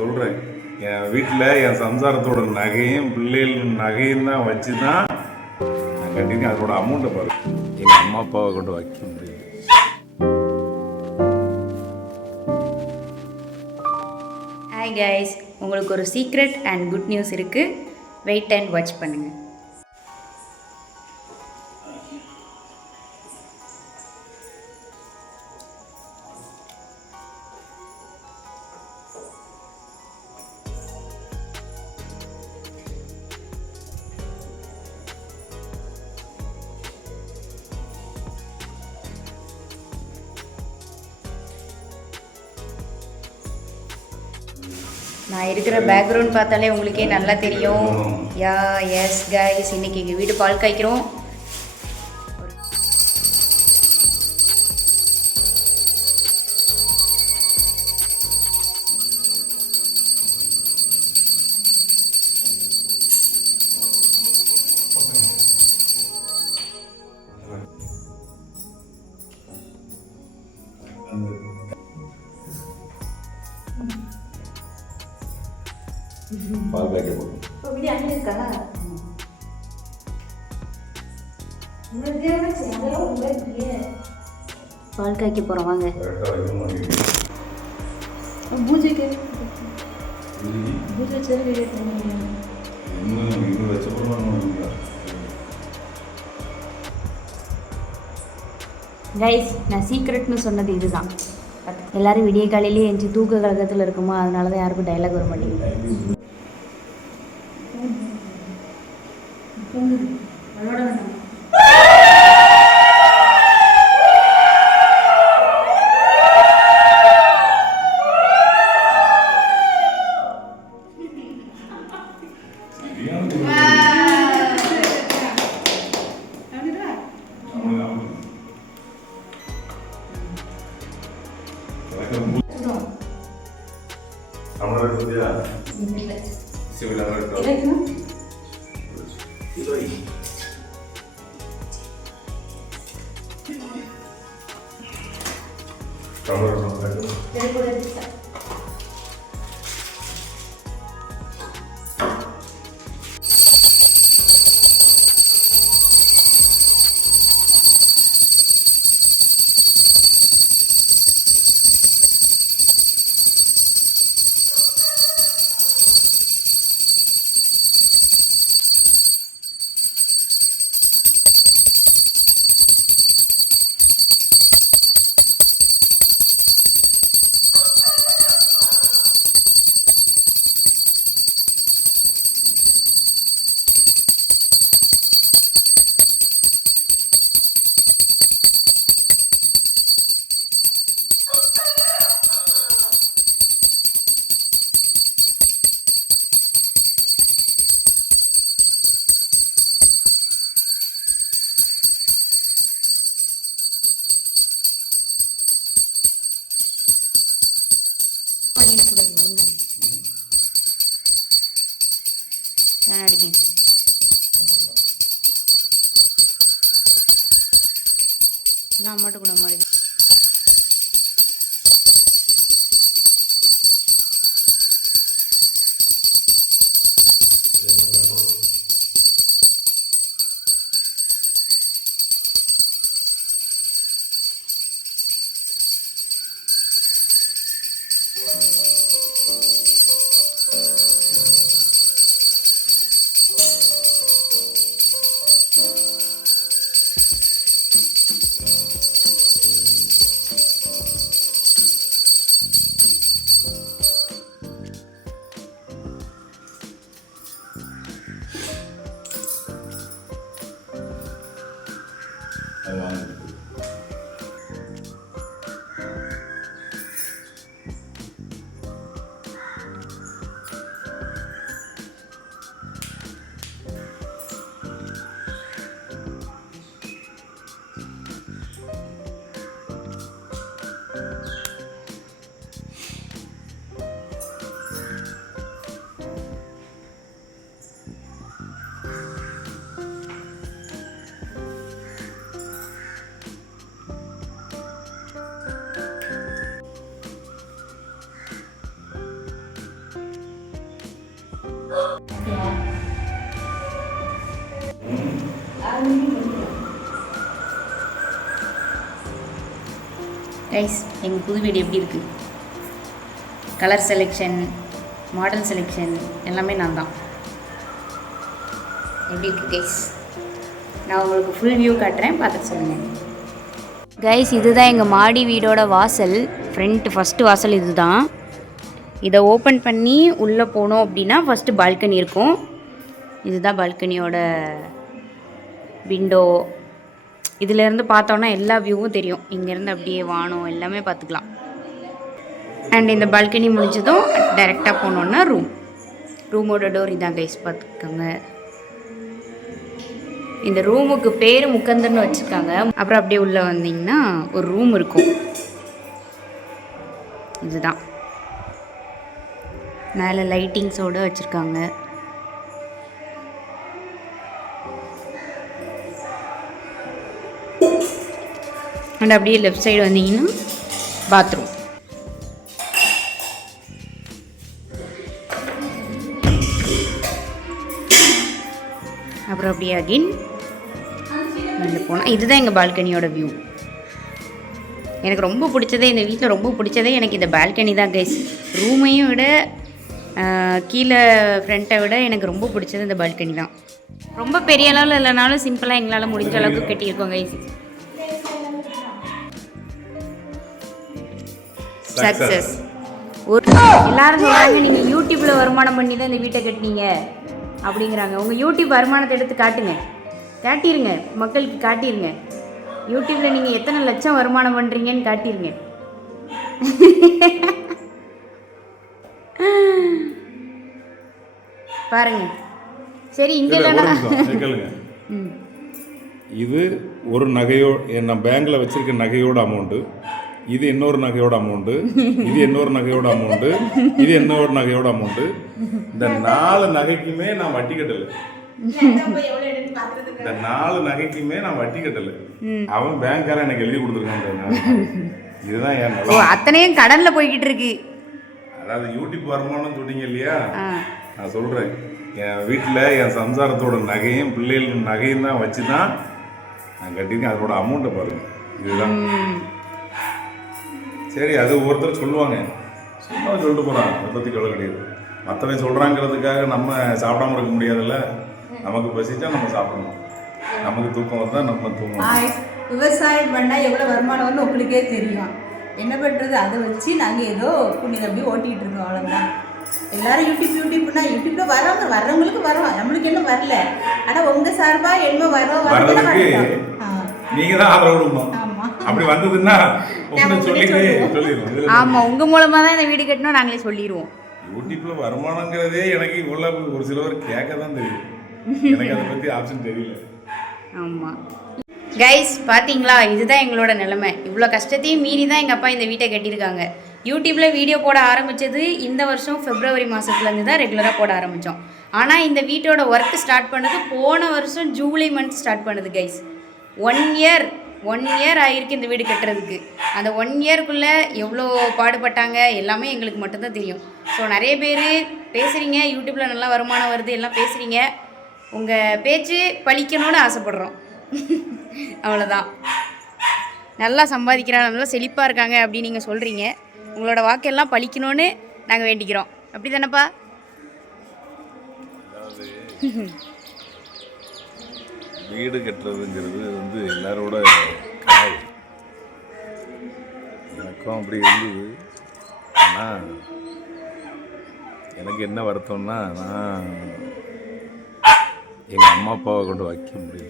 சொல்கிறேன், என் வீட்டில் என் சம்சாரத்தோட நகையும் பிள்ளைகள் நகையும் தான் வச்சு தான் நான் கண்டினியூ அதோட அமௌண்ட்டை பாரு எங்கள் அம்மா அப்பாவை கொண்டு வைக்க முடியுது. ஹாய் கைஸ், உங்களுக்கு ஒரு சீக்ரெட் அண்ட் குட் நியூஸ் இருக்குது. வெயிட் அண்ட் வாட்ச் பண்ணுங்கள். நான் இருக்கிற பேக்ரவுண்ட் பார்த்தாலே உங்களுக்கே நல்லா தெரியும். யா எஸ் கைஸ், இன்றைக்கி எங்கள் வீடு பால் காய்க்கிறோம். பால் காய்க்க போகும். பால் காய்க்க போகிறோம் வாங்க. பூஜைக்கு கைஸ், நான் சீக்ரெட்னு சொன்னது இதுதான். எல்லாரும் விடிய காலையிலேயே எஞ்சி தூக்க கழகத்தில் இருக்குமா, அதனால தான் யாருக்கும் டைலாக் வர மாட்டேங்குது. கைஸ், எங்கள் புது வீடு எப்படி இருக்குது? கலர் செலெக்ஷன், மாடல் செலெக்ஷன் எல்லாமே நான் தான். எப்படி இருக்குது கைஸ்? நான் உங்களுக்கு ஃபுல் வியூ காட்டுறேன், பார்த்துட்டு சொல்லுங்கள். கைஸ், இதுதான் எங்கள் மாடி வீடோட வாசல். ஃபஸ்ட்டு வாசல் இது தான். இதை ஓப்பன் பண்ணி உள்ளே போனோம் அப்படின்னா ஃபஸ்ட்டு பால்கனி இருக்கும். இதுதான் பால்கனியோட விண்டோ. இதிலேருந்து பார்த்தோன்னா எல்லா வியூவும் தெரியும். இங்கேருந்து அப்படியே வானம் எல்லாமே பார்த்துக்கலாம். அண்ட் இந்த பால்கனி முடிஞ்சதும் டைரெக்டாக போனோன்னா ரூமோட டோர் இதான் கைஸ், பார்த்துக்கோங்க. இந்த ரூமுக்கு பேர் முக்கந்தர்னு வச்சுருக்காங்க. அப்புறம் அப்படியே உள்ளே வந்தீங்கன்னா ஒரு ரூம் இருக்கும். இதுதான் மேலே லைட்டிங்ஸோடு வச்சுருக்காங்க. அண்ட் அப்படியே லெஃப்ட் சைடு வந்தீங்கன்னா பாத்ரூம். அப்புறம் அப்படியே அகைன் வெளில போனால் இதுதான் எங்கள் பால்கனியோட வியூ. எனக்கு ரொம்ப பிடிச்சதே, இந்த வீட்டில் ரொம்ப பிடிச்சதே எனக்கு இந்த பால்கனி தான் கைஸ். ரூமையும் விட கீழே ஃப்ரண்ட்டை விட எனக்கு ரொம்ப பிடிச்சது இந்த பால்கனி தான். ரொம்ப பெரிய அளவில் இல்லைனாலும் சிம்பிளாக எங்களால் முடிஞ்ச அளவுக்கு கட்டியிருக்கோம் கைஸ். சக்ஸஸ். எல்லாரும் சொல்கிறாங்க நீங்கள் யூடியூப்பில் வருமானம் பண்ணி தான் இந்த வீட்டை கட்டினீங்க அப்படிங்கிறாங்க. உங்கள் யூடியூப் வருமானத்தை எடுத்து காட்டிடுங்க, மக்களுக்கு காட்டிடுங்க. யூடியூப்பில் நீங்கள் எத்தனை லட்சம் வருமானம் பண்ணுறீங்கன்னு காட்டிடுங்க. பாருங்க. சரி, இங்கே இது ஒரு நகையோ நான் பேங்க்கில் வச்சுருக்க நகையோட அமௌண்ட்டு, இது இன்னொரு நகையோட அமௌண்ட்டு, இது இன்னொரு நகையோட அமௌண்ட்டு, இது இன்னொரு நகையோட அமௌண்ட்டு. இந்த 4 நகைக்குமே நான் வட்டி கட்டலை. இந்த 4 நகைக்குமே நான் வட்டி கட்டலை. அவன் பேங்க்காரன் எனக்கு எழுதி கொடுத்துருக்கான். இதுதான் என் நிலை. அத்தனையும் கடனில் போய்கிட்டு இருக்கு. அதாவது யூடியூப் வருமானம் சொன்னீங்க இல்லையா, நான் சொல்கிறேன். என் வீட்டில் என் சம்சாரத்தோட நகையும் பிள்ளைகள் நகையும் தான் வச்சு தான் நான் கட்டியிருக்கேன். அதோட அமௌண்ட்டை பாருங்கள். இதுதான். சரி, அது ஒவ்வொருத்தர் சொல்லுவாங்க, சொல்லிட்டு போகிறான். அதை பற்றி கவலை கிடையாது. மற்றவன் சொல்கிறாங்கிறதுக்காக நம்ம சாப்பிடாம இருக்க முடியாதுல்ல. நமக்கு பசிச்சா நம்ம சாப்பிடணும், நமக்கு தூக்கம் வந்தால் நம்ம தூங்கணும். விவசாயம் பண்ணால் எவ்வளோ வருமானம் வந்து உங்களுக்கே தெரியும். என்ன பண்ணுறது, அதை வச்சு நாங்கள் ஏதோ புண்ணிய அப்படி ஓட்டிகிட்டு இருக்கோம், அவ்வளோதான். எல்லாரும் யூடியூப்னா யூடியூப்பில் வர்றவங்களுக்கு வரோம், நம்மளுக்கு இன்னும் வரல. ஆனால் உங்கள் சார்பாக என்ன வர்றதுக்கு நீங்கள் தான் ஆதரவு கொடுக்கணும். அப்படி வந்ததுன்னா சொல்லிடுவோம். ஆமாம், உங்கள் மூலமாக தான் இந்த வீடு கட்டணும் நாங்களே சொல்லிடுவோம். யூடியூப்ல வருமானங்கிறதே எனக்கு இவ்வளோ ஒரு சிலவர் கேட்க தான் தெரியும். எனக்கு அதை பற்றி ஆப்ஷன் தெரியல. ஆமாம் கைஸ், பார்த்தீங்களா, இதுதான் எங்களோட நிலைமை. இவ்வளோ கஷ்டத்தையும் மீறி தான் எங்கள் அப்பா இந்த வீட்டை கட்டியிருக்காங்க. யூடியூப்பில் வீடியோ போட ஆரம்பித்தது இந்த வருஷம் February மாதத்துலேருந்து தான் ரெகுலராக போட ஆரம்பித்தோம். ஆனால் இந்த வீட்டோட ஒர்க் ஸ்டார்ட் பண்ணது போன வருஷம் July மந்த் ஸ்டார்ட் பண்ணுது கைஸ். 1 இயர் ஆகிருக்கு இந்த வீடு கட்டுறதுக்கு. அந்த 1 இயர்க்குள்ளே எவ்வளோ பாடுபட்டாங்க எல்லாமே எங்களுக்கு மட்டும்தான் தெரியும். ஸோ நிறைய பேர் பேசுகிறீங்க, யூடியூப்பில் நல்லா வருமானம் வருது எல்லாம் பேசுகிறீங்க. உங்கள் பேச்சு பழிக்கணும்னு ஆசைப்பட்றோம். அவ்வளோதான். நல்லா சம்பாதிக்கிறாங்க, நல்லா செழிப்பாக இருக்காங்க அப்படின்னு நீங்கள் சொல்கிறீங்க. உங்களோட வாக்கெல்லாம் பழிக்கணும்னு நாங்கள் வேண்டிக்கிறோம். அப்படி தானேப்பா? வீடு கட்டுறதுங்கிறது வந்து எல்லாரோட கனவு. எனக்கும் அப்படி இருந்தது. ஆனால் எனக்கு என்ன வருத்தம்னா, நான் எங்கள் அம்மா அப்பாவை கொண்டு வைக்க முடியல.